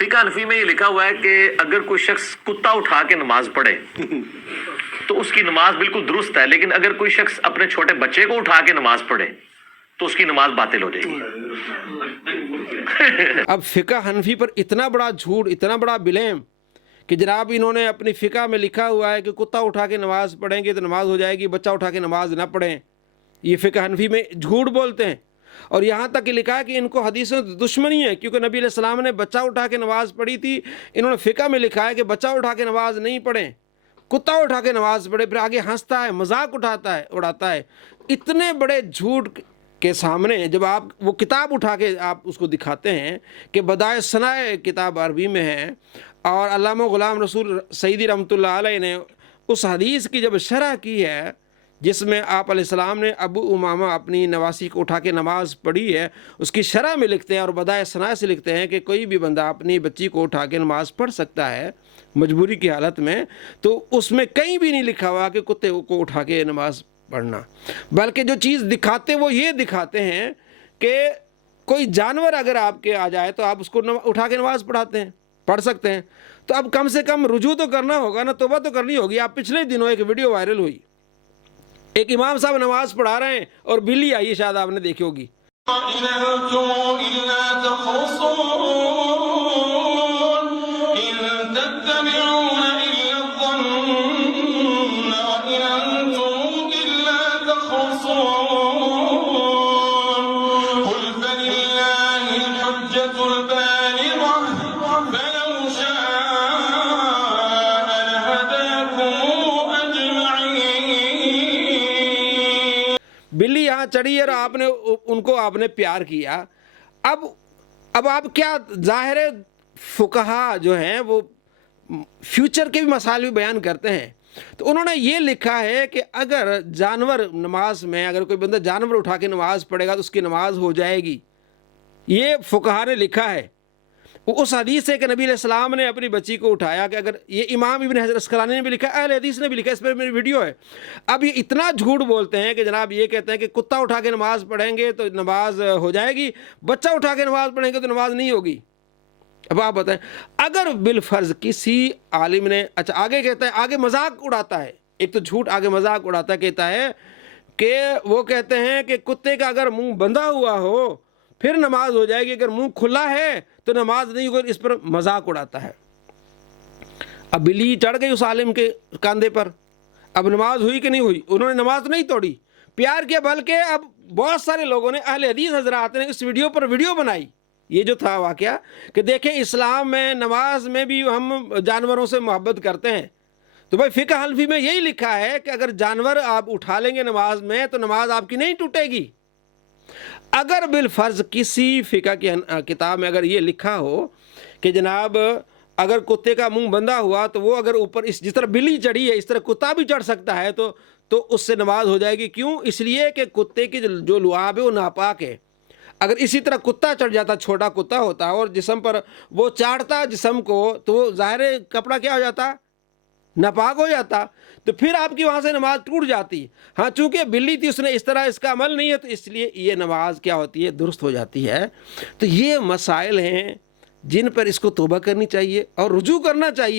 फिका हनफी में ये लिखा हुआ है कि अगर कोई शख्स कुत्ता उठा के नमाज पढ़े तो उसकी नमाज बिल्कुल दुरुस्त है, लेकिन अगर कोई शख्स अपने छोटे बच्चे को उठा के नमाज पढ़े तो उसकी नमाज बातिल हो जाएगी। अब फ़िक़्ह हनफी पर इतना बड़ा झूठ, इतना बड़ा बिलेम कि जनाब इन्होंने अपनी फ़िक़्ह में लिखा हुआ है कि कुत्ता उठा के नमाज़ पढ़ेंगे तो नमाज हो जाएगी, बच्चा उठा के नमाज ना पढ़ें। ये फ़िक़्ह हनफी में झूठ बोलते हैं। और यहाँ तक कि लिखा है कि इनको हदीसों से दुश्मनी है, क्योंकि नबी अलैहि सलाम ने बच्चा उठा के नमाज़ पढ़ी थी। इन्होंने फ़िक़्ह में लिखा है कि बच्चा उठा के नमाज नहीं पढ़ें, कुत्ता उठा के नमाज पढ़े। फिर आगे हंसता है, मजाक उड़ाता है। इतने बड़े झूठ के सामने जब आप वो किताब उठा के आप उसको दिखाते हैं कि बदाए सनाए किताब अरबी में है, और अल्लामा ग़ुलाम रसूल सईदी रहमतुल्लाह अलैह ने उस हदीस की जब शरह की है जिसमें आप अलैहिस्सलाम ने अबू उमामा अपनी नवासी को उठा के नमाज़ पढ़ी है, उसकी शरह में लिखते हैं और बदाए सना से लिखते हैं कि कोई भी बंदा अपनी बच्ची को उठा के नमाज़ पढ़ सकता है मजबूरी की हालत में। तो उसमें कहीं भी नहीं लिखा हुआ कि कुत्ते को उठा के नमाज़ पढ़ना, बल्कि जो चीज़ दिखाते वो ये दिखाते हैं कि कोई जानवर अगर आपके आ जाए तो आप उसको उठा के नमाज़ पढ़ सकते हैं। तो अब कम से कम रुजू तो करना होगा ना, तौबा तो करनी होगी। आप पिछले दिनों एक वीडियो वायरल हुई, एक इमाम साहब नमाज पढ़ा रहे हैं और बिल्ली आई है, शायद आपने देखी होगी। बिल्ली यहाँ चढ़ी और आपने प्यार किया। अब आप क्या, ज़ाहिर है फुकहा जो हैं वो फ्यूचर के भी मसाइल भी बयान करते हैं। तो उन्होंने ये लिखा है कि अगर जानवर नमाज में, अगर कोई बंदा जानवर उठा के नमाज पढ़ेगा तो उसकी नमाज हो जाएगी। ये फुकहा ने लिखा है। उस हदीस है कि नबी अलैहिस्सलाम ने अपनी बच्ची को उठाया, कि अगर ये इमाम इब्न हजर अस्कलानी ने भी लिखा, अहले हदीस ने भी लिखा, इस पर मेरी वीडियो है। अब ये इतना झूठ बोलते हैं कि जनाब ये कहते हैं कि कुत्ता उठा के नमाज पढ़ेंगे तो नमाज हो जाएगी, बच्चा उठा के नमाज पढ़ेंगे तो नमाज नहीं होगी। अब आप बताएं, अगर बिलफर्ज किसी आलिम ने, अच्छा आगे कहता है, आगे मजाक उड़ाता है, एक तो झूठ आगे मजाक उड़ाता है, कहता है कि वो कहते हैं कि कुत्ते का अगर मुंह बंधा हुआ हो फिर नमाज हो जाएगी, अगर मुंह खुला है तो नमाज नहीं होगी। इस पर मजाक उड़ाता है। अब बिल्ली चढ़ गई उस आलिम के कंधे पर। अब नमाज हुई कि नहीं हुई? उन्होंने नमाज नहीं तोड़ी, प्यार किया। बल्कि अब बहुत सारे लोगों ने, अहले हदीस हजरात ने इस वीडियो पर वीडियो बनाई। ये जो था वाक़या कि देखें इस्लाम में नमाज में भी हम जानवरों से मोहब्बत करते हैं। तो भाई फ़िक़्ह हनफी में यही लिखा है कि अगर जानवर आप उठा लेंगे नमाज में तो नमाज आपकी नहीं टूटेगी। अगर बिलफर्ज किसी फ़िक़्ह की किताब में अगर ये लिखा हो कि जनाब अगर कुत्ते का मुंह बंधा हुआ तो वो अगर ऊपर जिस तरह बिल्ली चढ़ी है इस तरह कुत्ता भी चढ़ सकता है तो उससे नमाज हो जाएगी। क्यों? इसलिए कि कुत्ते की जो लुआब है वो नापाक है। अगर इसी तरह कुत्ता चढ़ जाता, छोटा कुत्ता होता और जिस्म पर वो चाटता जिस्म को, तो वो ज़ाहिर कपड़ा क्या हो जाता, नापाक हो जाता। तो फिर आपकी वहाँ से नमाज टूट जाती। हाँ, चूँकि बिल्ली थी, उसने इस तरह इसका अमल नहीं है, तो इसलिए ये नमाज क्या होती है, दुरुस्त हो जाती है। तो ये मसाइल हैं जिन पर इसको तौबा करनी चाहिए और रुजू करना चाहिए।